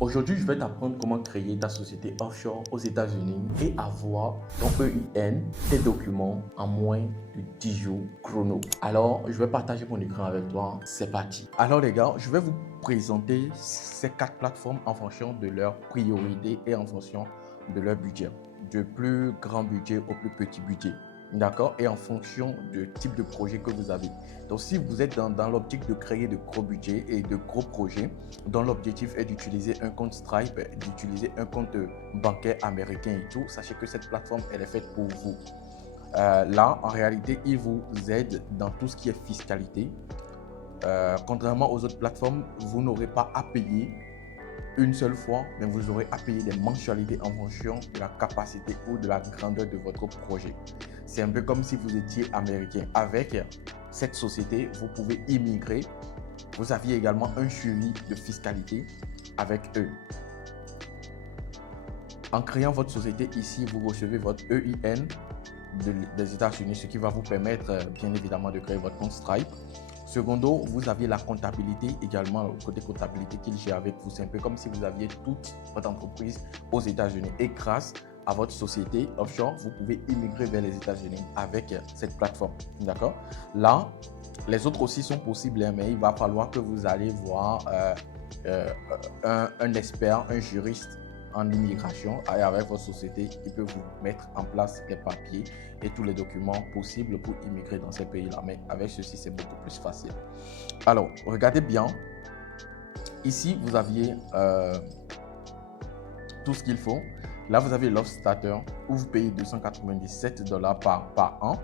Aujourd'hui, je vais t'apprendre comment créer ta société offshore aux États-Unis et avoir ton EIN, tes documents en moins de 10 jours chrono. Alors, je vais partager mon écran avec toi. C'est parti. Alors les gars, je vais vous présenter ces 4 plateformes en fonction de leur priorité et en fonction de leur budget. Du plus grand budget au plus petit budget. D'accord? Et en fonction du type de projet que vous avez. Donc, si vous êtes dans l'optique de créer de gros budgets et de gros projets, dont l'objectif est d'utiliser un compte Stripe, d'utiliser un compte bancaire américain et tout, sachez que cette plateforme, elle est faite pour vous. Là, en réalité, il vous aide dans tout ce qui est fiscalité. Contrairement aux autres plateformes, vous n'aurez pas à payer une seule fois, mais vous aurez à payer des mensualités en fonction de la capacité ou de la grandeur de votre projet. C'est un peu comme si vous étiez américain. Avec cette société, vous pouvez immigrer. Vous aviez également un suivi de fiscalité avec eux. En créant votre société ici, vous recevez votre EIN des États-Unis, ce qui va vous permettre bien évidemment de créer votre compte Stripe. Secondo, vous aviez la comptabilité également, le côté comptabilité qu'il gère avec vous. C'est un peu comme si vous aviez toute votre entreprise aux États-Unis. Et grâce à votre société offshore, vous pouvez immigrer vers les États-Unis avec cette plateforme. D'accord? Là, les autres aussi sont possibles, mais il va falloir que vous allez voir un expert, un juriste en immigration et avec votre société qui peut vous mettre en place les papiers et tous les documents possibles pour immigrer dans ces pays-là. Mais avec ceci, c'est beaucoup plus facile. Alors, regardez bien. Ici, vous aviez tout ce qu'il faut. Là, vous avez l'offre starter où vous payez $297 par an.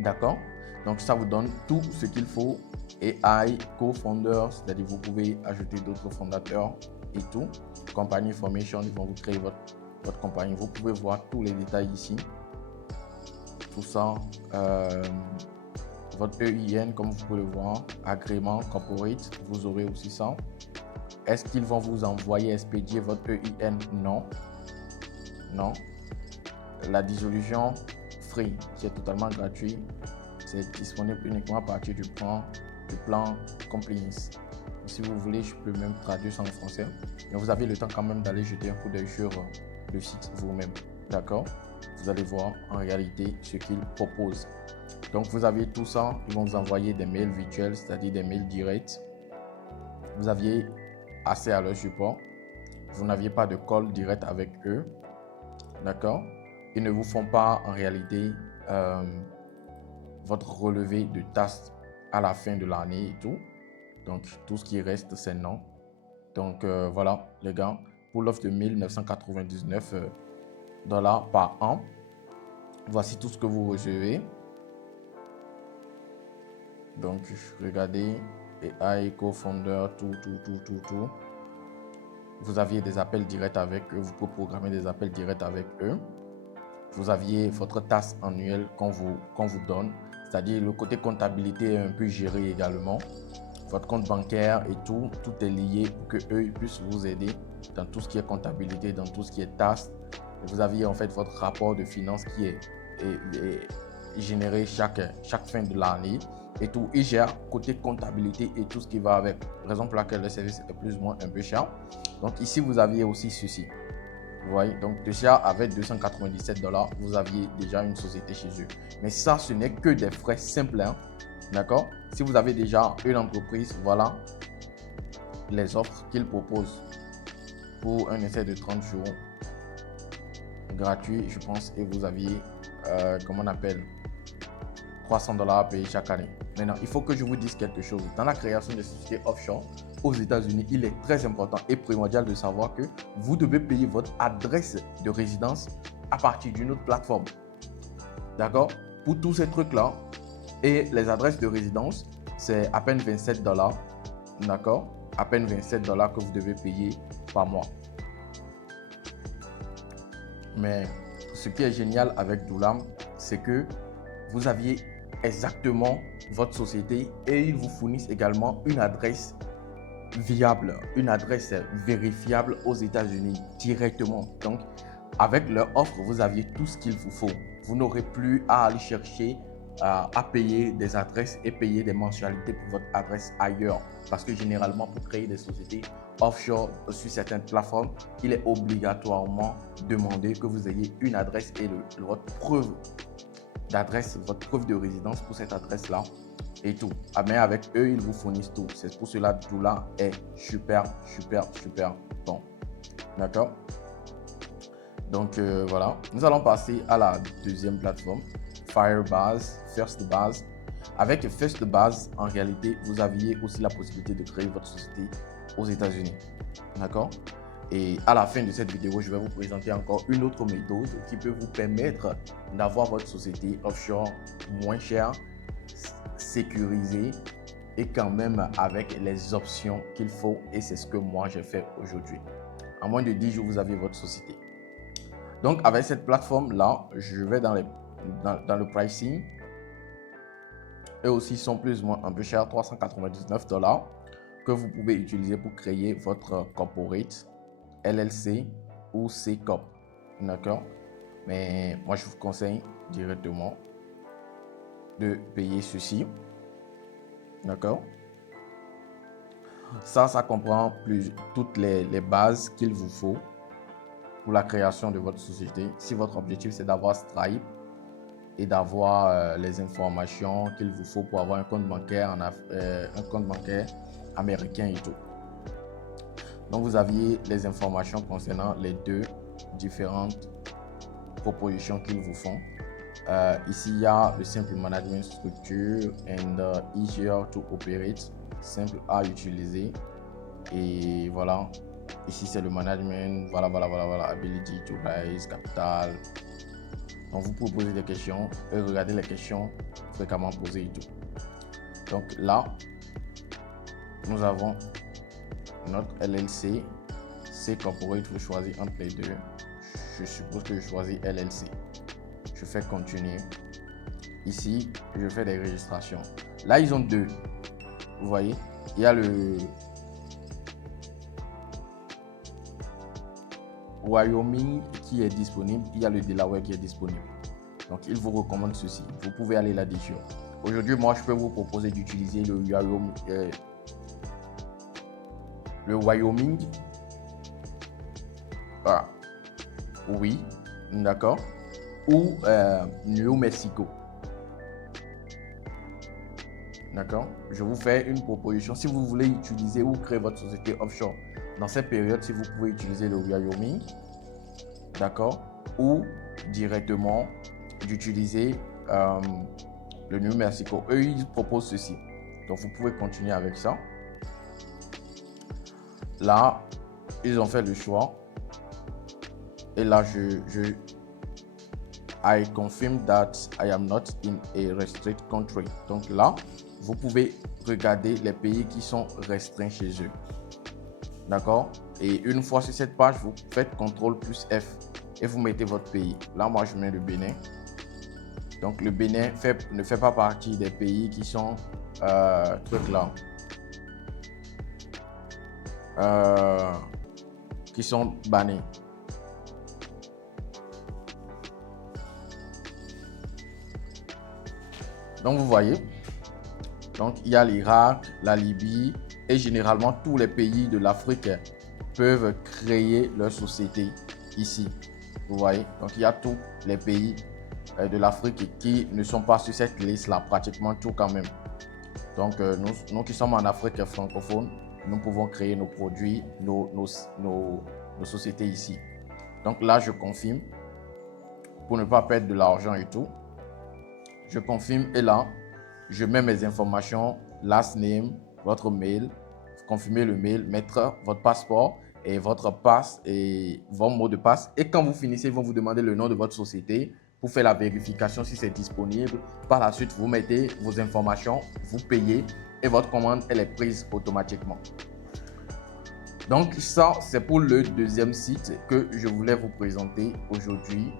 D'accord? Donc, ça vous donne tout ce qu'il faut. AI, co-founders, c'est-à-dire vous pouvez ajouter d'autres fondateurs et tout. Company Information, ils vont vous créer votre compagnie. Vous pouvez voir tous les détails ici. Tout ça. Votre EIN, comme vous pouvez le voir. Agrément, corporate, vous aurez aussi ça. Est-ce qu'ils vont vous envoyer expédier votre EIN? Non. Non. La dissolution free, c'est totalement gratuit. C'est disponible uniquement à partir du plan compliance. Si vous voulez, je peux même traduire ça en français. Mais vous avez le temps quand même d'aller jeter un coup d'œil sur le site vous-même. D'accord? Vous allez voir en réalité ce qu'ils proposent. Donc, vous avez tout ça. Ils vont vous envoyer des mails virtuels, c'est-à-dire des mails directs. Vous aviez accès à leur support. Vous n'aviez pas de call direct avec eux. D'accord? Ils ne vous font pas en réalité votre relevé de taxes à la fin de l'année et tout. Donc, tout ce qui reste, c'est non. Donc, voilà, les gars, pour l'offre de $1999 par an, voici tout ce que vous recevez. Donc, regardez, AI, co-founder, tout. Vous aviez des appels directs avec eux, vous pouvez programmer des appels directs avec eux. Vous aviez votre taxe annuelle qu'on vous donne, c'est-à-dire le côté comptabilité est un peu géré également. Votre compte bancaire et tout est lié pour que eux puissent vous aider dans tout ce qui est comptabilité, dans tout ce qui est taxes. Vous aviez en fait votre rapport de finances qui est généré chaque fin de l'année et tout. Ils gèrent côté comptabilité et tout ce qui va avec. Raison pour laquelle le service est plus ou moins un peu cher. Donc ici, vous aviez aussi ceci. Vous voyez, donc déjà avec $297, vous aviez déjà une société chez eux. Mais ça, ce n'est que des frais simples. Hein? D'accord? Si vous avez déjà une entreprise, voilà les offres qu'ils proposent pour un essai de 30 jours gratuit, je pense, et vous aviez, comment on appelle, $300 à payer chaque année. Maintenant, il faut que je vous dise quelque chose. Dans la création de sociétés offshore aux États-Unis, il est très important et primordial de savoir que vous devez payer votre adresse de résidence à partir d'une autre plateforme. D'accord? Pour tous ces trucs-là, et les adresses de résidence, c'est à peine $27. D'accord? À peine $27 que vous devez payer par mois. Mais ce qui est génial avec Doulam, c'est que vous aviez exactement votre société et ils vous fournissent également une adresse viable, une adresse vérifiable aux États-Unis directement. Donc, avec leur offre, vous aviez tout ce qu'il vous faut. Vous n'aurez plus à aller chercher à payer des adresses et payer des mensualités pour votre adresse ailleurs. Parce que généralement, pour créer des sociétés offshore sur certaines plateformes, il est obligatoirement demandé que vous ayez une adresse et votre preuve d'adresse, votre preuve de résidence pour cette adresse-là et tout. Mais avec eux, ils vous fournissent tout. C'est pour cela que Joomla est super bon. D'accord? Donc voilà, nous allons passer à la deuxième plateforme, Firebase, Firstbase. Avec Firstbase, en réalité, vous aviez aussi la possibilité de créer votre société aux États-Unis. D'accord? Et à la fin de cette vidéo, je vais vous présenter encore une autre méthode qui peut vous permettre d'avoir votre société offshore moins chère, sécurisée et quand même avec les options qu'il faut. Et c'est ce que moi j'ai fait aujourd'hui. En moins de 10 jours, vous avez votre société. Donc avec cette plateforme-là, je vais dans le pricing. Eux aussi sont plus ou moins un peu chers, $399 que vous pouvez utiliser pour créer votre corporate, LLC ou C-Corp. D'accord? Mais moi, je vous conseille directement de payer ceci. D'accord? Ça comprend toutes les bases qu'il vous faut pour la création de votre société. Si votre objectif, c'est d'avoir Stripe et d'avoir les informations qu'il vous faut pour avoir un compte bancaire, américain et tout. Donc, vous aviez les informations concernant les deux différentes propositions qu'ils vous font. Ici, il y a le simple management structure and easier to operate, simple à utiliser. Et voilà, ici c'est le management, voilà, ability to raise capital. Donc, vous pouvez poser des questions et regarder les questions fréquemment posées et tout. Donc là, nous avons notre LLC, C Corporate, vous choisissez entre les deux. Je suppose que je choisis LLC. Je fais continuer. Ici, je fais des registrations. Là, ils ont deux. Vous voyez, il y a le Wyoming qui est disponible, il y a le Delaware qui est disponible. Donc, il vous recommande ceci. Vous pouvez aller là-dessus. Aujourd'hui, moi, je peux vous proposer d'utiliser le Wyoming. Voilà. Oui, d'accord. Ou New Mexico. D'accord. Je vous fais une proposition. Si vous voulez utiliser ou créer votre société offshore dans cette période, si vous pouvez utiliser le Wyoming, d'accord, ou directement d'utiliser le New Mexico. Eux, ils proposent ceci. Donc, vous pouvez continuer avec ça. Là, ils ont fait le choix. Et là, I confirm that I am not in a restricted country. Donc là, vous pouvez regarder les pays qui sont restreints chez eux. D'accord? Et une fois sur cette page, vous faites CTRL plus F et vous mettez votre pays. Là, moi, je mets le Bénin. Donc, le Bénin ne fait pas partie des pays qui sont qui sont bannis. Donc, vous voyez, donc il y a l'Irak, la Libye et généralement tous les pays de l'Afrique peuvent créer leur société ici. Vous voyez, donc il y a tous les pays de l'Afrique qui ne sont pas sur cette liste-là, pratiquement tout quand même. Donc, nous qui sommes en Afrique francophone, nous pouvons créer nos produits, nos sociétés ici. Donc là, je confirme pour ne pas perdre de l'argent et tout. Je confirme et là, je mets mes informations, last name, votre mail, confirmer le mail, mettre votre passeport et votre passe et vos mots de passe. Et quand vous finissez, ils vont vous demander le nom de votre société pour faire la vérification si c'est disponible. Par la suite, vous mettez vos informations, vous payez et votre commande, elle est prise automatiquement. Donc ça, c'est pour le deuxième site que je voulais vous présenter aujourd'hui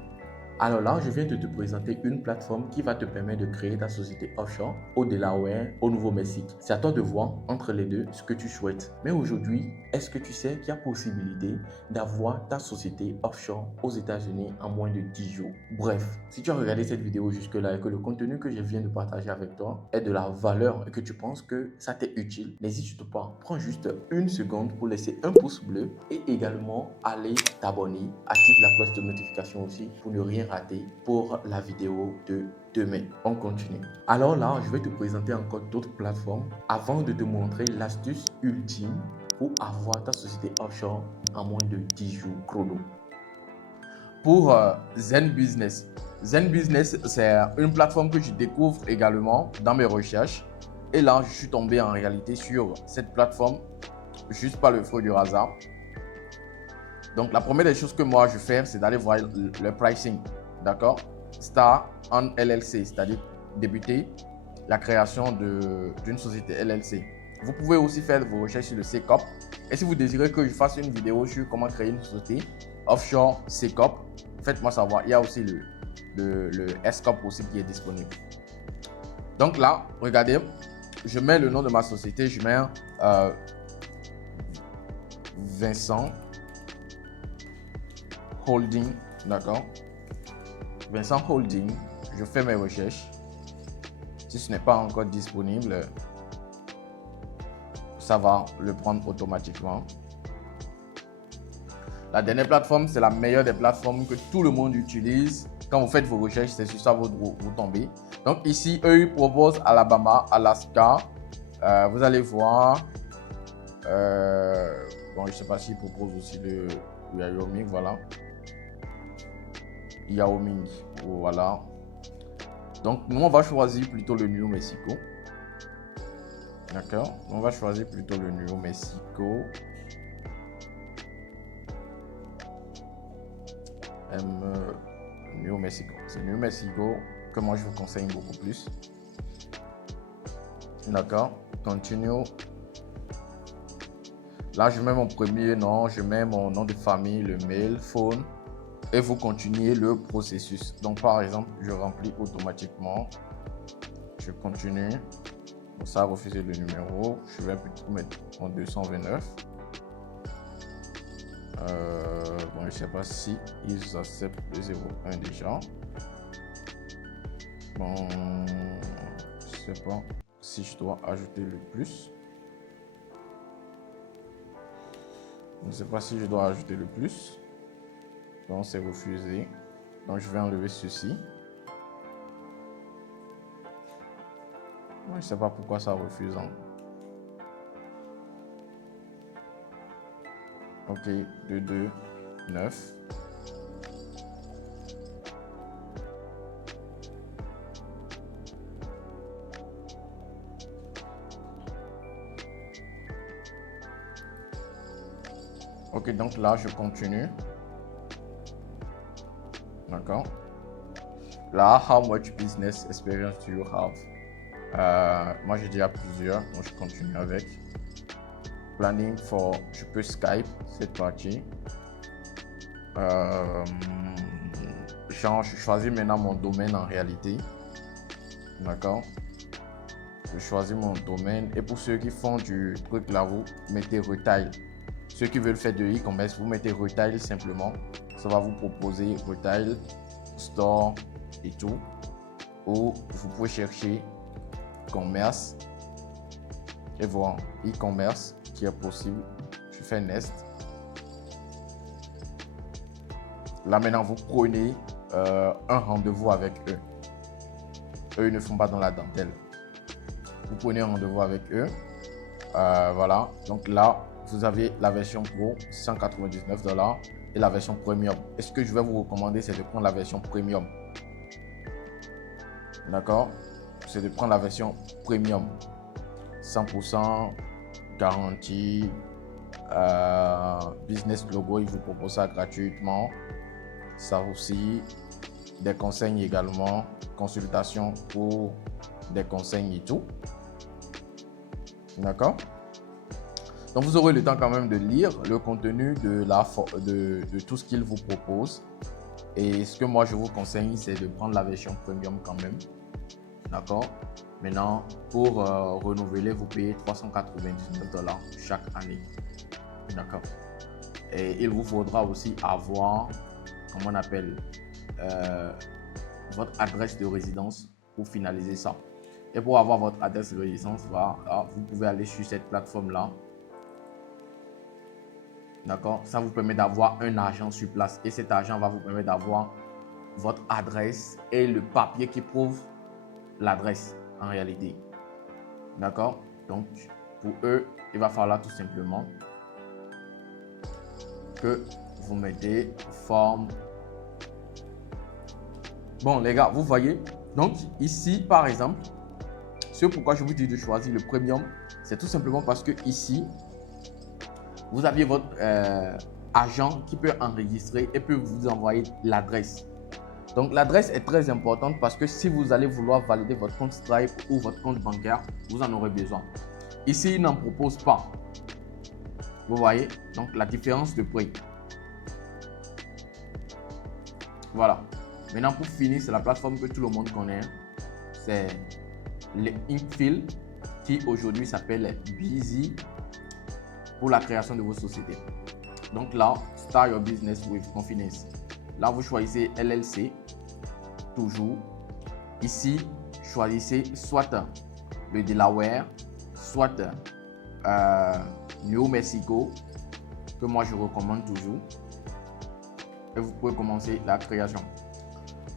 Alors là, je viens de te présenter une plateforme qui va te permettre de créer ta société offshore au Delaware, au Nouveau-Mexique. C'est à toi de voir entre les deux ce que tu souhaites. Mais aujourd'hui, est-ce que tu sais qu'il y a possibilité d'avoir ta société offshore aux États-Unis en moins de 10 jours? Bref, si tu as regardé cette vidéo jusque-là et que le contenu que je viens de partager avec toi est de la valeur et que tu penses que ça t'est utile, n'hésite pas, prends juste une seconde pour laisser un pouce bleu et également aller t'abonner. Active la cloche de notification aussi pour ne rien rater pour la vidéo de demain. On continue. Alors là, je vais te présenter encore d'autres plateformes avant de te montrer l'astuce ultime pour avoir ta société offshore en moins de 10 jours chrono. Pour Zen Business. Zen Business, c'est une plateforme que je découvre également dans mes recherches. Et là, je suis tombé en réalité sur cette plateforme juste par le fruit du hasard. Donc, la première des choses que moi je fais, c'est d'aller voir le pricing. D'accord? Start on LLC, c'est-à-dire débuter la création d'une société LLC. Vous pouvez aussi faire vos recherches sur le C-Corp. Et si vous désirez que je fasse une vidéo sur comment créer une société offshore C-Corp, faites-moi savoir. Il y a aussi le S-Corp aussi qui est disponible. Donc là, regardez, je mets le nom de ma société, je mets Vincent Holding, d'accord? Vincent Holding, je fais mes recherches. Si ce n'est pas encore disponible, ça va le prendre automatiquement. La dernière plateforme, c'est la meilleure des plateformes que tout le monde utilise. Quand vous faites vos recherches, c'est sur ça que vous tombez. Donc ici, eux, ils proposent Alabama, Alaska. Vous allez voir. Bon, je ne sais pas s'ils proposent aussi le Wyoming, voilà. Wyoming, voilà. Donc, nous, on va choisir plutôt le New Mexico. D'accord? On va choisir plutôt le New Mexico. New Mexico. C'est New Mexico que moi, je vous conseille beaucoup plus. D'accord? Continue. Là, je mets mon premier nom, je mets mon nom de famille, le mail, phone. Et vous continuez le processus. Donc, par exemple, je remplis automatiquement. Je continue. Pour ça, refuser le numéro. Je vais plutôt mettre mon 229. Bon, je ne sais pas si ils acceptent le 01 déjà. Bon, je ne sais pas si je dois ajouter le plus. Je ne sais pas si je dois ajouter le plus. Donc, c'est refusé. Donc, je vais enlever ceci. Je ne sais pas pourquoi ça refuse. Ok, 2, 9. Ok, donc là, je continue. D'accord. Là, how much business experience do you have? Moi, j'ai déjà plusieurs, donc je continue avec. Planning for, je peux Skype, cette partie. Je choisis maintenant mon domaine en réalité. D'accord. Je choisis mon domaine. Et pour ceux qui font du truc là, vous mettez retail. Ceux qui veulent faire de e-commerce, vous mettez retail simplement. Ça va vous proposer retail, store et tout. Ou vous pouvez chercher commerce et voir e-commerce qui est possible. Je fais Nest. Là maintenant, vous prenez un rendez-vous avec eux. Eux, ils ne font pas dans la dentelle. Vous prenez un rendez-vous avec eux. Voilà. Donc là, vous avez la version Pro, $199 et la version Premium. Et ce que je vais vous recommander, c'est de prendre la version Premium. D'accord? C'est de prendre la version Premium. 100% garantie. Business Logo, il vous propose ça gratuitement. Ça aussi, des conseils également, consultation pour des conseils et tout. D'accord? Donc, vous aurez le temps quand même de lire le contenu de tout ce qu'il vous propose. Et ce que moi je vous conseille, c'est de prendre la version premium quand même. D'accord? Maintenant, pour renouveler, vous payez $399 chaque année. D'accord? Et il vous faudra aussi avoir, comment on appelle, votre adresse de résidence pour finaliser ça. Et pour avoir votre adresse de résidence, voilà, vous pouvez aller sur cette plateforme-là. D'accord? Ça vous permet d'avoir un agent sur place. Et cet agent va vous permettre d'avoir votre adresse et le papier qui prouve l'adresse en réalité. D'accord? Donc, pour eux, il va falloir tout simplement que vous mettez forme. Bon, les gars, vous voyez. Donc, ici, par exemple, ce pourquoi je vous dis de choisir le premium, c'est tout simplement parce que ici, vous avez votre agent qui peut enregistrer et peut vous envoyer l'adresse. Donc, l'adresse est très importante parce que si vous allez vouloir valider votre compte Stripe ou votre compte bancaire, vous en aurez besoin. Ici, il n'en propose pas. Vous voyez? Donc, la différence de prix. Voilà. Maintenant, pour finir, c'est la plateforme que tout le monde connaît. C'est le Inkfill qui aujourd'hui s'appelle Busy pour la création de vos sociétés. Donc là, Start Your Business with Confidence. Là, vous choisissez LLC, toujours. Ici, choisissez soit le Delaware, soit New Mexico, que moi je recommande toujours. Et vous pouvez commencer la création.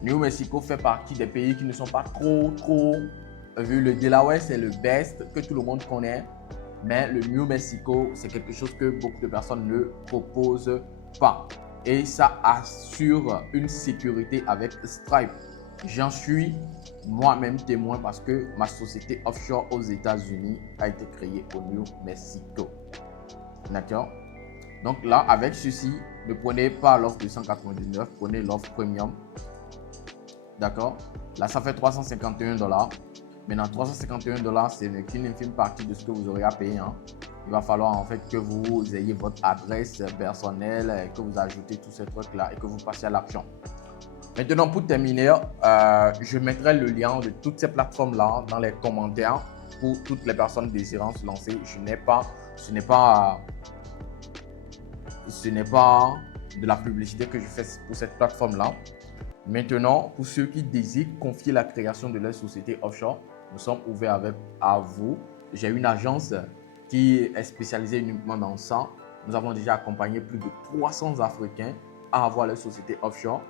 New Mexico fait partie des pays qui ne sont pas trop vu. Le Delaware, c'est le best que tout le monde connaît. Mais le New Mexico, c'est quelque chose que beaucoup de personnes ne proposent pas. Et ça assure une sécurité avec Stripe. J'en suis moi-même témoin parce que ma société offshore aux États-Unis a été créée au New Mexico. D'accord? Donc là, avec ceci, ne prenez pas l'offre de 199, prenez l'offre premium. D'accord? Là, ça fait $351. Maintenant, $351, c'est qu'une infime partie de ce que vous aurez à payer. Hein. Il va falloir en fait que vous ayez votre adresse personnelle, que vous ajoutez tous ces trucs-là et que vous passiez à l'action. Maintenant, pour terminer, je mettrai le lien de toutes ces plateformes-là dans les commentaires pour toutes les personnes désirant se lancer. Ce n'est pas de la publicité que je fais pour cette plateforme-là. Maintenant, pour ceux qui désirent confier la création de leur société offshore, nous sommes ouverts à vous. J'ai une agence qui est spécialisée uniquement dans ça. Nous avons déjà accompagné plus de 300 Africains à avoir leur société offshore.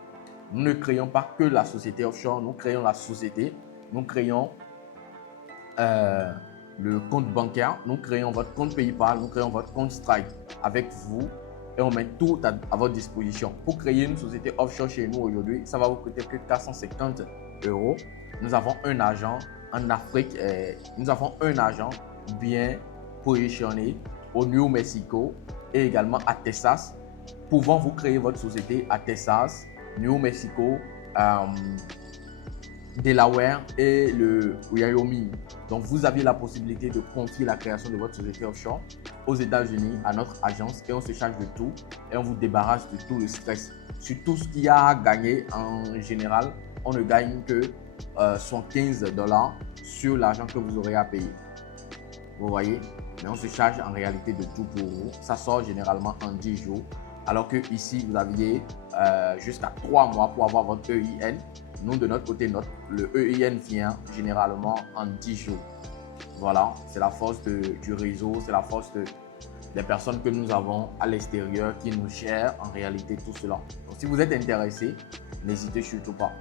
Nous ne créons pas que la société offshore, nous créons la société, nous créons le compte bancaire, nous créons votre compte PayPal, nous créons votre compte Stripe avec vous. Et on met tout à votre disposition. Pour créer une société offshore chez nous aujourd'hui, ça va vous coûter que 450 €. Nous avons un agent en Afrique. Nous avons un agent bien positionné au New Mexico et également à Texas. Pouvant vous créer votre société à Texas, New Mexico, Delaware et le Wyoming. Donc, vous avez la possibilité de confier la création de votre société offshore aux États-Unis à notre agence et on se charge de tout et on vous débarrasse de tout le stress. Sur tout ce qu'il y a à gagner en général, on ne gagne que $75 sur l'argent que vous aurez à payer. Vous voyez? Mais on se charge en réalité de tout pour vous. Ça sort généralement en 10 jours. Alors que ici, vous aviez jusqu'à 3 mois pour avoir votre EIN. Nous, de notre côté, le EIN vient généralement en 10 jours. Voilà, c'est la force du réseau, c'est la force des personnes que nous avons à l'extérieur qui nous gèrent en réalité tout cela. Donc, si vous êtes intéressé, n'hésitez surtout pas.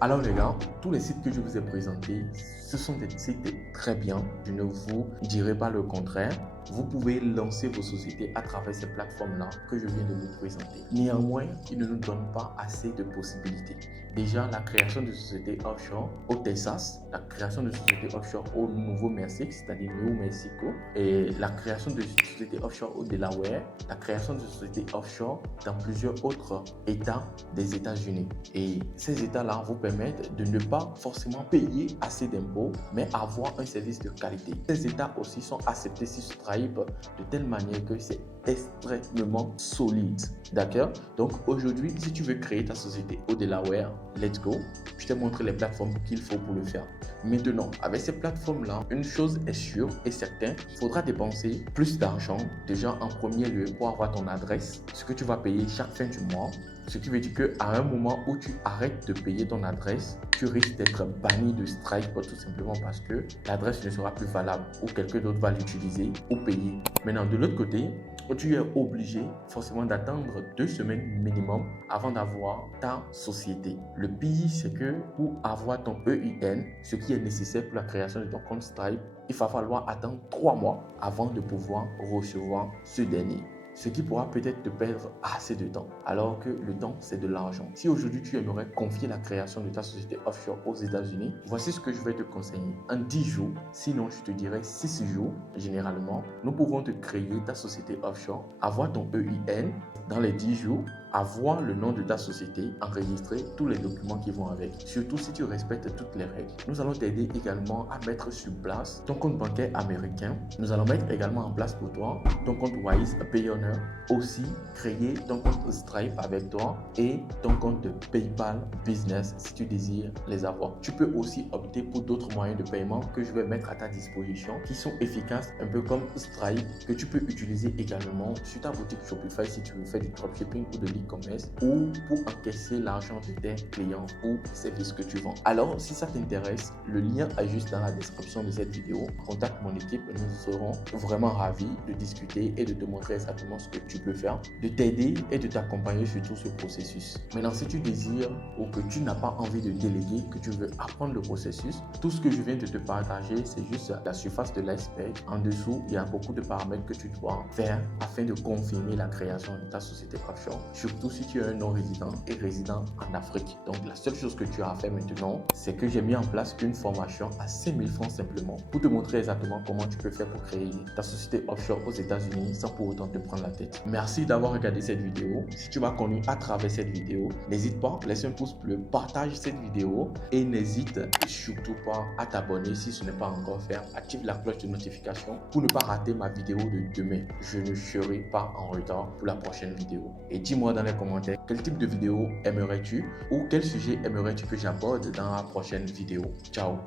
Alors les gars, tous les sites que je vous ai présentés, ce sont des sites très bien. Je ne vous dirai pas le contraire. Vous pouvez lancer vos sociétés à travers ces plateformes-là que je viens de vous présenter. Néanmoins, ils ne nous donnent pas assez de possibilités. Déjà, la création de sociétés offshore au Texas, la création de sociétés offshore au Nouveau-Mexique, c'est-à-dire New Mexico, et la création de sociétés offshore au Delaware, la création de sociétés offshore dans plusieurs autres États des États-Unis. Et ces États-là vous permettent de ne pas forcément payer assez d'impôts, mais avoir un service de qualité. Ces États aussi sont acceptés sur Stripe Stripe de telle manière que c'est extrêmement solide. D'accord? Donc aujourd'hui, si tu veux créer ta société au Delaware, let's go. Je te montre les plateformes qu'il faut pour le faire. Maintenant, avec ces plateformes-là, une chose est sûre et certaine, il faudra dépenser plus d'argent. Déjà, en premier lieu, pour avoir ton adresse, ce que tu vas payer chaque fin du mois. Ce qui veut dire qu'à un moment où tu arrêtes de payer ton adresse, tu risques d'être banni de Stripe tout simplement parce que l'adresse ne sera plus valable ou quelqu'un d'autre va l'utiliser ou payer. Maintenant, de l'autre côté, tu es obligé forcément d'attendre 2 semaines minimum avant d'avoir ta société. Le pire, c'est que pour avoir ton EIN, ce qui est nécessaire pour la création de ton compte Stripe, il va falloir attendre 3 mois avant de pouvoir recevoir ce dernier. Ce qui pourra peut-être te perdre assez de temps, alors que le temps, c'est de l'argent. Si aujourd'hui, tu aimerais confier la création de ta société offshore aux États-Unis, voici ce que je vais te conseiller. En 10 jours, sinon je te dirais 6 jours, généralement, nous pouvons te créer ta société offshore, avoir ton EIN dans les 10 jours, avoir le nom de ta société, enregistrer tous les documents qui vont avec. Surtout si tu respectes toutes les règles. Nous allons t'aider également à mettre sur place ton compte bancaire américain. Nous allons mettre également en place pour toi ton compte Wise Payoneer. Aussi, créer ton compte Stripe avec toi et ton compte de PayPal Business si tu désires les avoir. Tu peux aussi opter pour d'autres moyens de paiement que je vais mettre à ta disposition qui sont efficaces, un peu comme Stripe, que tu peux utiliser également sur ta boutique Shopify si tu veux faire du dropshipping ou de l'e-commerce ou pour encaisser l'argent de tes clients ou services que tu vends. Alors, si ça t'intéresse, le lien est juste dans la description de cette vidéo. Contacte mon équipe, nous serons vraiment ravis de discuter et de te montrer exactement ce que tu peux faire, de t'aider et de t'accompagner sur tout ce processus. Maintenant, si tu désires ou que tu n'as pas envie de déléguer, que tu veux apprendre le processus, tout ce que je viens de te partager, c'est juste la surface de l'iceberg. En dessous, il y a beaucoup de paramètres que tu dois faire afin de confirmer la création de ta société offshore. Surtout si tu es un non-résident et résident en Afrique. Donc, la seule chose que tu as à faire maintenant, c'est que j'ai mis en place une formation à 5 000 francs simplement pour te montrer exactement comment tu peux faire pour créer ta société offshore aux États-Unis sans pour autant te prendre la tête. Merci d'avoir regardé cette vidéo. Si tu m'as connu à travers cette vidéo, n'hésite pas, laisse un pouce bleu, partage cette vidéo et n'hésite surtout pas à t'abonner si ce n'est pas encore fait. Active la cloche de notification pour ne pas rater ma vidéo de demain. Je ne serai pas en retard pour la prochaine vidéo. Et dis-moi dans les commentaires quel type de vidéo aimerais-tu ou quel sujet aimerais-tu que j'aborde dans la prochaine vidéo. Ciao!